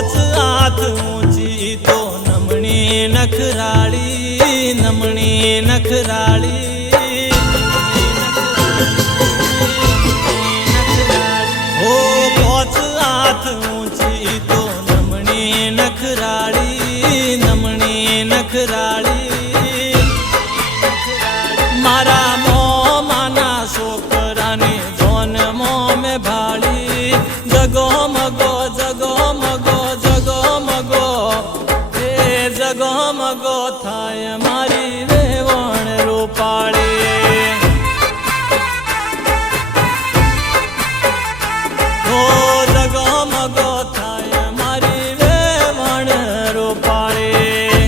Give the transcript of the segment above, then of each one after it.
પોચ હાથ ઊંચી તો નમણી નખરાળી નમણી નખરાળી હો પોચ હાથ ઊંચી તો નમણી નખરાળી નમણી નખરાળી મારા મોમાના છોકરાને જોનમો મેં ભાળી જગમગો જગમગો જગમગો એ જગમગો થાય મારી રેવણ રૂપાળી હો જગમગો થાય મારી રેવણ રૂપાળી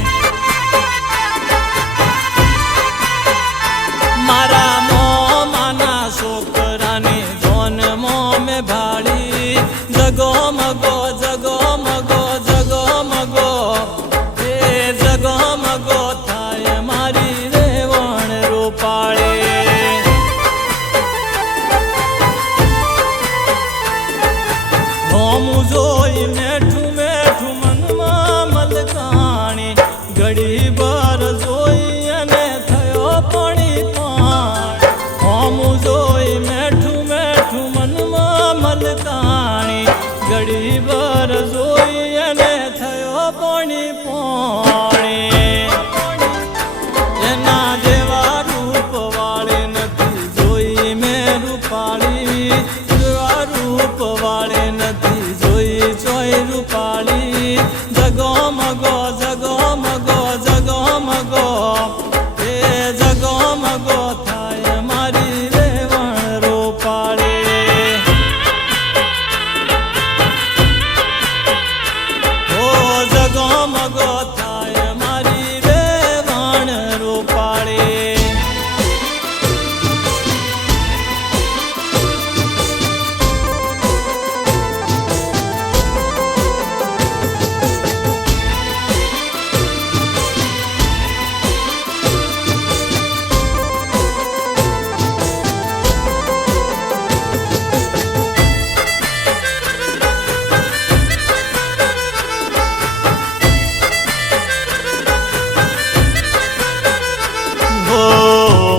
મારા મોમાના છોકરાને જોનમો મેં ભાળી જગમગો જગમગો જગમગો એ જગમગો થાય મારી રેવણ રૂપાળી હોમું જોઈ મેઠું મેઠું મનમાં મલકાણી ઘડી ભર જોઈ અને થયો પણી પાણ હોમું જોઈ મેઠું મેઠું મનમાં મલકાણી ઘડી ભર જોઈ અને થયો પણી પાણી એના જેવા રૂપ વાળે નથી જોઈ મેં રૂપાળી જેવા રૂપ વાળે નથી જોઈ ચોય રૂપાળી જગમગો જગમગો જગમગો એ જગમગો થાય મારી રેવણ રૂપાળી ઓ જગમગો થાય મારી રેવણ રૂપાળી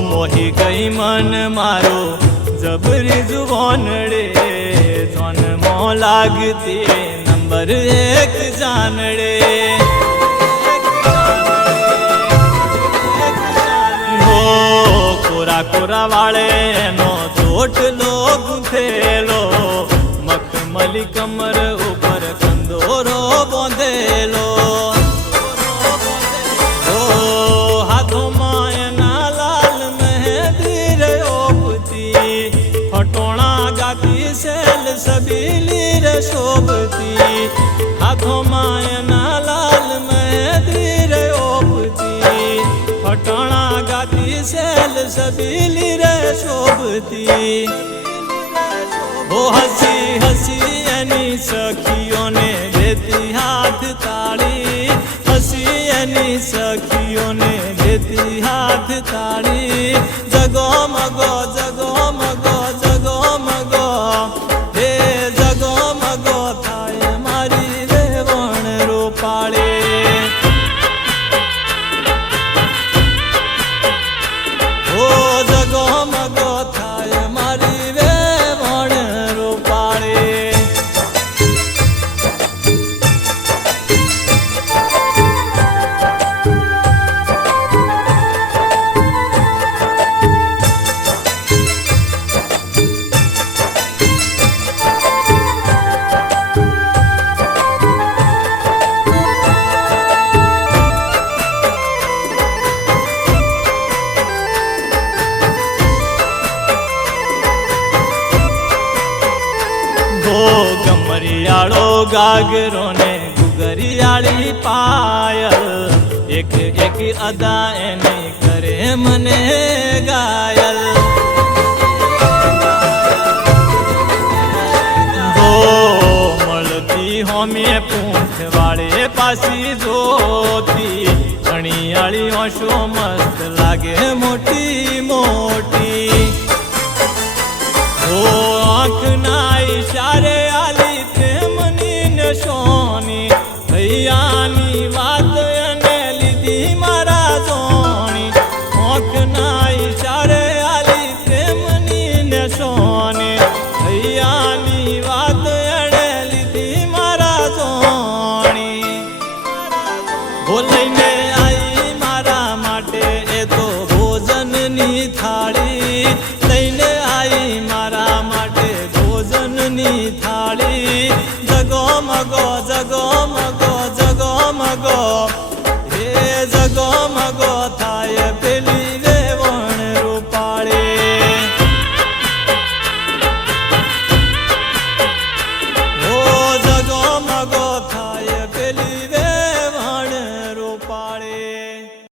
મોહી ગઈ મન મારો જબરી જુવાનડે જોનમો લાગતી નંબર 1 જાનડે હો કોરા કોરા વાળે નો ચોટલો ગૂંથેલો મખમલી કમર ઉપર કંદોરો બોંધેલો सेल सबीली रे शोभती हाथों मायना लाल मेहंदी रे ओपती फटाना गाती सेल सबीली रे शोभती वो हंसी हंसी एनी सखियों ने देती हाथ ताड़ी हंसी एनी सखियों ने देती हाथ ताड़ी जगमगो जगमगो जगमगो हे जगमगो થાય મારી રેવણ રૂપાળી ઓ જગમગો થાય મારી રેવણ રૂપાળી गमरियाड़ो गागरो ने गुगरियाड़ी पायल एक एक अदा एने करे मने घायल हो मलती होमे पूंछ वाले पासी जोती घणियाड़ी ओशो मस्त लागे मोटी मोटी हो आँख ना इशारे आली ते मनी ने सोनी મગો મગો થાય